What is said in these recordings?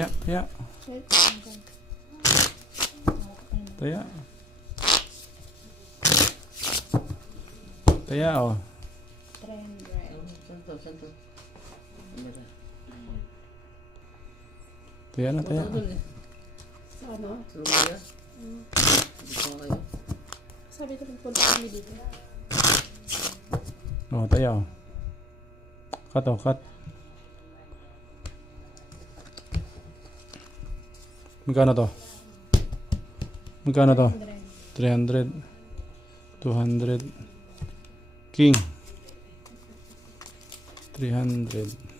Taya. Taya. Taya, oh. Santo. Taya na, taya. Sa ano? Lumaya. Dito kayo. Sabi ko punta kami dito. Oh, taya, oh. Cut, oh, cut. Magkano to? Magkano to? 300. 200. King. 300.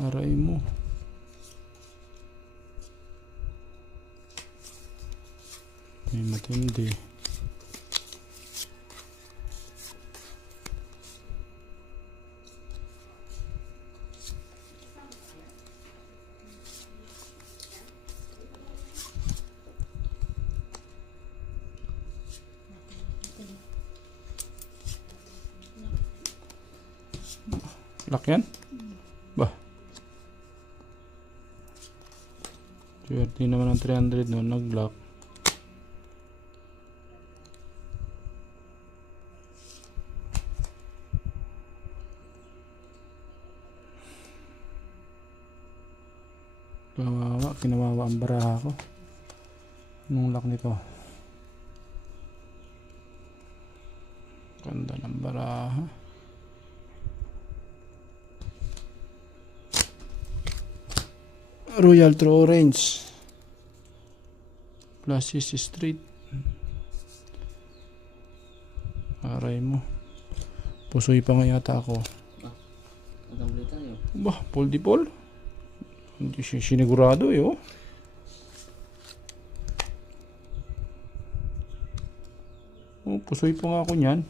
Aray mo. May matindi. Lock yan? Bah. Swerte naman ang 300 no, nag-lock. Kawawa, kinawawa ang baraha ko. Anong lock nito? Ganda ng baraha. Royal True Orange Plasis Street. Aray mo. Pusoy pa nga yata ako. Magambli tayo. Bah, Paul di Paul. Hindi siya sinigurado eh, oh. Oh, pusoy pa nga ako niyan.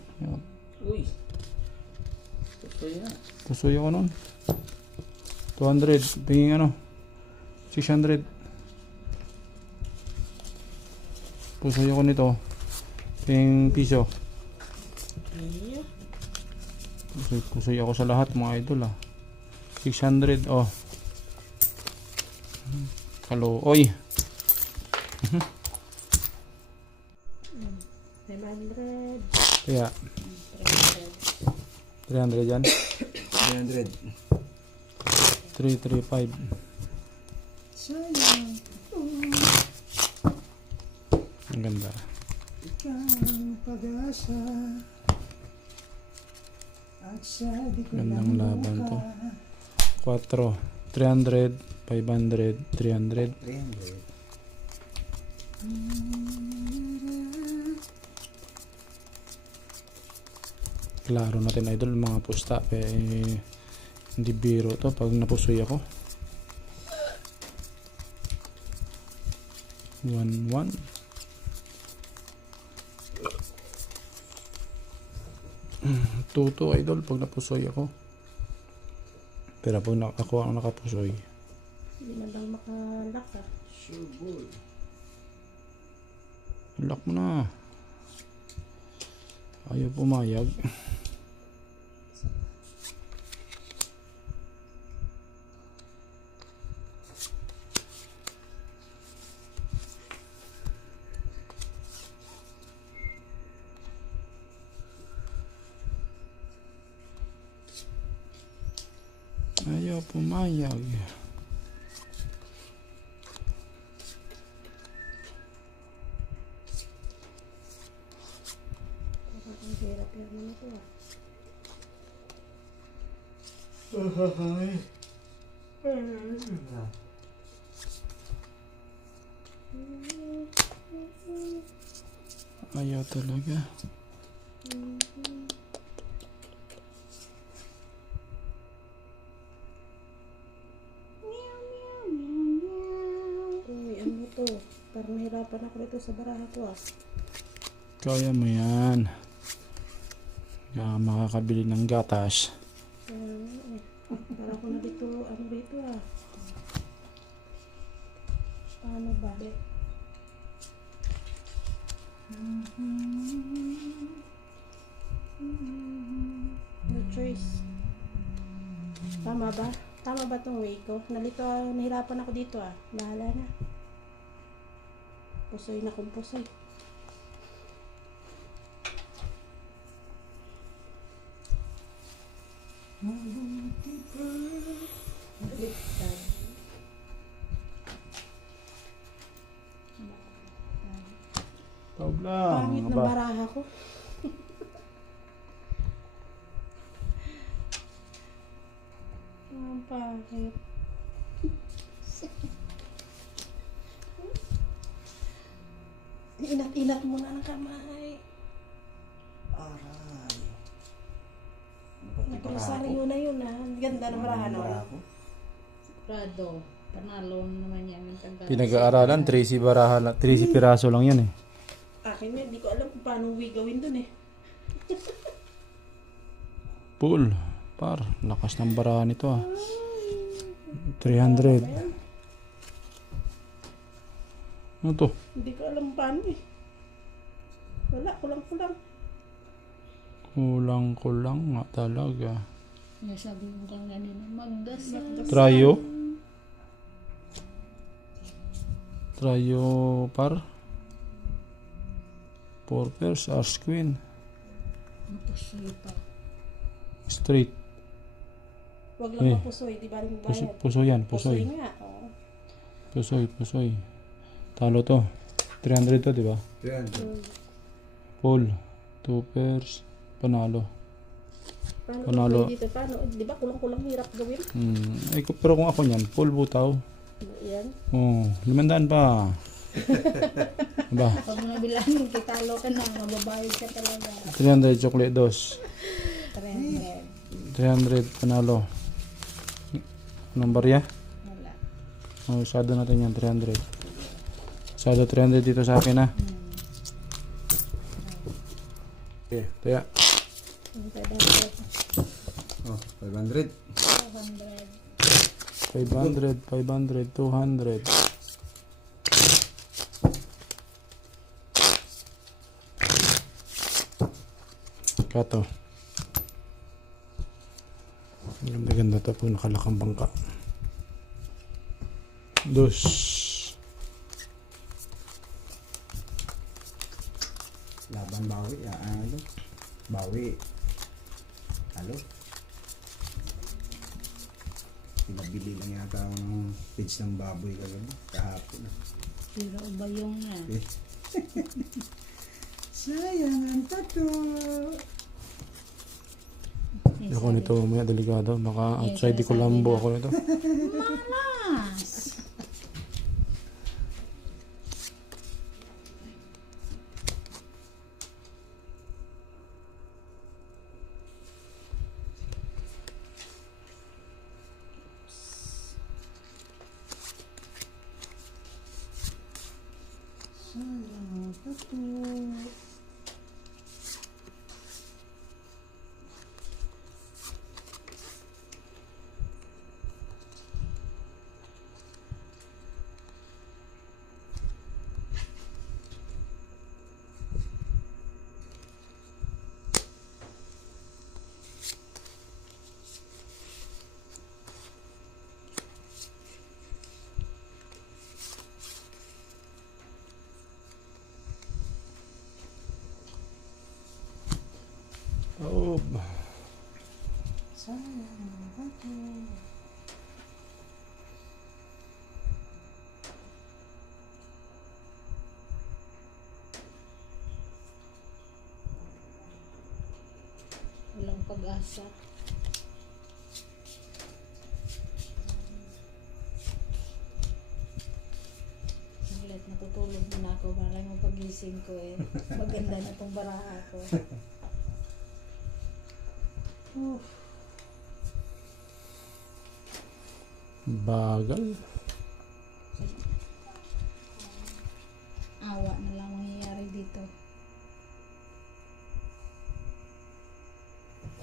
Uy. Pusoy na. Pusoy ako nun. 200. Tingin ano. 600. Pusoy ako nito. Tingin piso. Pusoy ako sa lahat mga idol ah. 600. Oh. Hello. Oy. 500. Kaya. 300 yan. 300. 335. Sayang. Ang ganda. Ikang pag-asa. At sa di ko Gandang laban to. 4. 300. 500. 300. 300. Klaro natin idol mga pusta. Hindi biro to pag napusoy ako. 1-1. Tuto idol pag napusoy ako. Pero pag ako ang nakapusoy, Hindi man lang makalak ah. Sure boy. lock mo na. Ayaw pumayag. Ayaw pumayag. Ang hirap yan naman ito ah. Ayaw talaga. nahihirapan ako rito sa baraha ko ah. Kaya mo yan. Kaya makakabili ng gatas. Para ko na dito, ano dito ah. Paano ba? No choice. Tama ba? Tama ba tong way ko? Nalito, nahirapan ako dito ah. Bahala na. Pusoy na kung pusoy. Tawag lang. Pangit ng Aba. baraha ko. Ang pangit. Inat-inat mo na ng kamay. Aray. Nagkasaryo na yun ah. Ang ganda ng baraha na wala. Prado, panalo naman yan ang tagal. Pinag-aaralan, 13 baraha, 13 piraso lang yan eh. Akin na, hindi ko alam kung paano gawin dun eh. Pool. Par, lakas ng baraha nito ah. 300. Ano to? Hindi ko alam paano eh. Wala, kulang-kulang. Kulang-kulang nga talaga. Kaya sabi mo kang ganina, magdasal. Tryo. Tryo par. 4 pairs, Ash Queen. Mapusoy pa. Straight. Huwag lang Eh. mapusoy, di ba rin bayad? Puso yan, Pusoy pusoy. nga. Oo. Pusoy. Talo to. 300 to, di ba? Yan. Full. 2 pairs. Panalo. Paano Panalo. gawin dito? Paano? Di ba kulang-kulang hirap gawin? Ay, pero kung ako niyan, full butaw. Yan. Oh, 500 pa. Diba? Pag nabilangin, kitalo ka na, mababayad ka talaga. 300 chocolate dos. 300. 300 panalo. Anong barya? Wala. Oh, sado natin yan, 300. Sado 300 dito sa akin ha. Okay, kaya. Ang tayo. Oh, 500. 200. 500, 200. Kato. Ganda-ganda to po nakalakang bangka. Dos. Laban bawi. Ano? Bawi. Halo? Pinabili lang yata ako ng page ng baboy kagabi. Kahapon. Pero ba yung nga? Sayang ang tato. Ako nito mamaya delikado. Baka outside di Colombo ako nito. Malas! Sayang ang tato. Oh, Sayang ang tato. Walang pag-asa. Saglit, natutulog muna ako. Malay mo pagising ko eh. Maganda na tong baraha ko. bagal.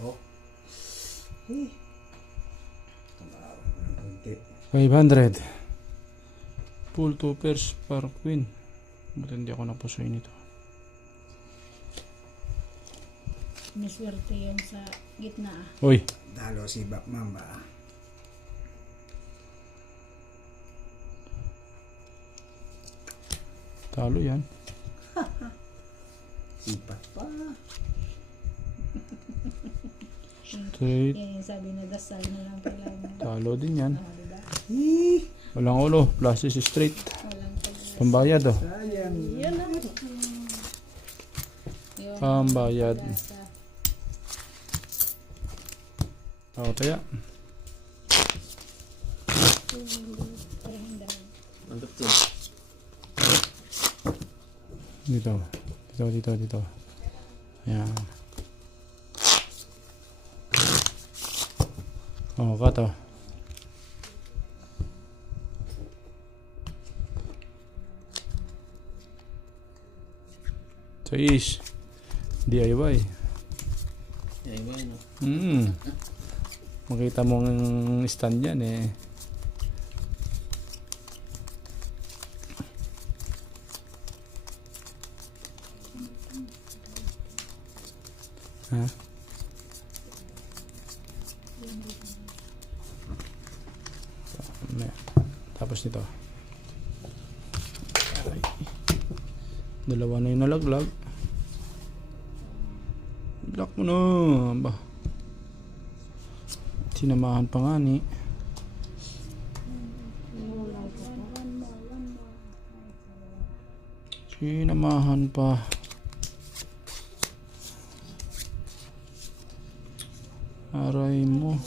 Oh. Eh. Tumawa ng konti. 500. Full 2 pairs per queen. Ba't hindi ako napusoy nito? Miswerte yung sa gitna ah. Uy, Talo si Bak Mamba. talo yan. Sipat pa. Straight. Yan yung sabi na dasal na lang kailangan. Talo din yan. Diba? Eh. Walang ulo. Plus is straight. Walang pag... Pambayad oh. Sayang. Yan na. Yung Pambayad. gasa. Ako taya. 300. 150. Dito. Dito. Ayan. Oh, kato. So is DIY. Yan iba yun. Makita mo ang stand yan eh. Ha? Tapos nito. Aray. Dalawa na yung nalaglag. Lock mo na. Ba? Sinamahan pa nga ni. Sinamahan pa. Aray mo.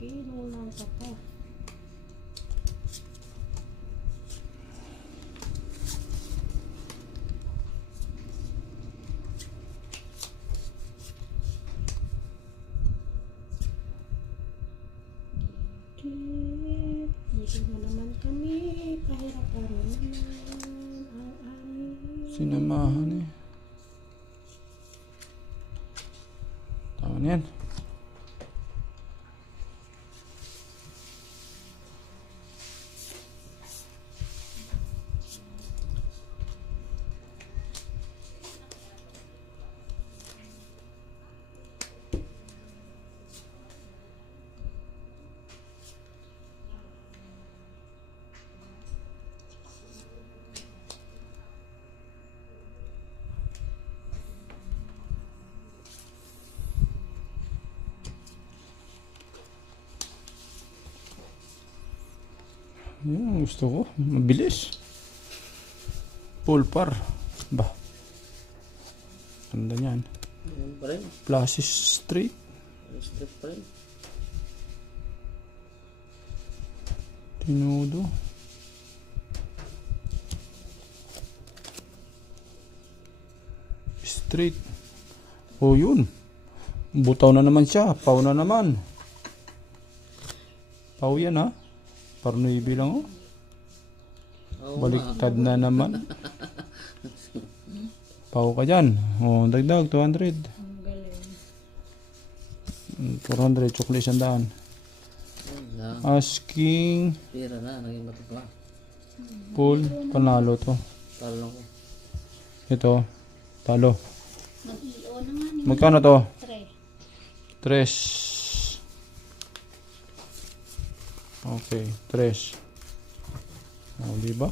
Kinulang ka pa. Dito na naman kami. Pahirapan na naman. Sinamahan eh. Tama na yan. Yan, gusto ko. Mabilis. Full par. Ba. Ganda niyan. Yan pa rin. Plus is straight. Strip pa rin. Tinudo. Straight. O yun. Butaw na naman siya. Pau na naman. Pau yan ha. Parnoy lang oh. Oo, Baliktad na naman. Pau ka dyan. O, dagdag. 200. Ang galing. 400. Chukli 100. Yan lang. Asking. Pira na. Naging bato pa. Full. Panalo to. Talo lang ko. Ito. Talo. Nag-EO naman. Magkano to? 3. 3. Okay, 3. Oh, di ba?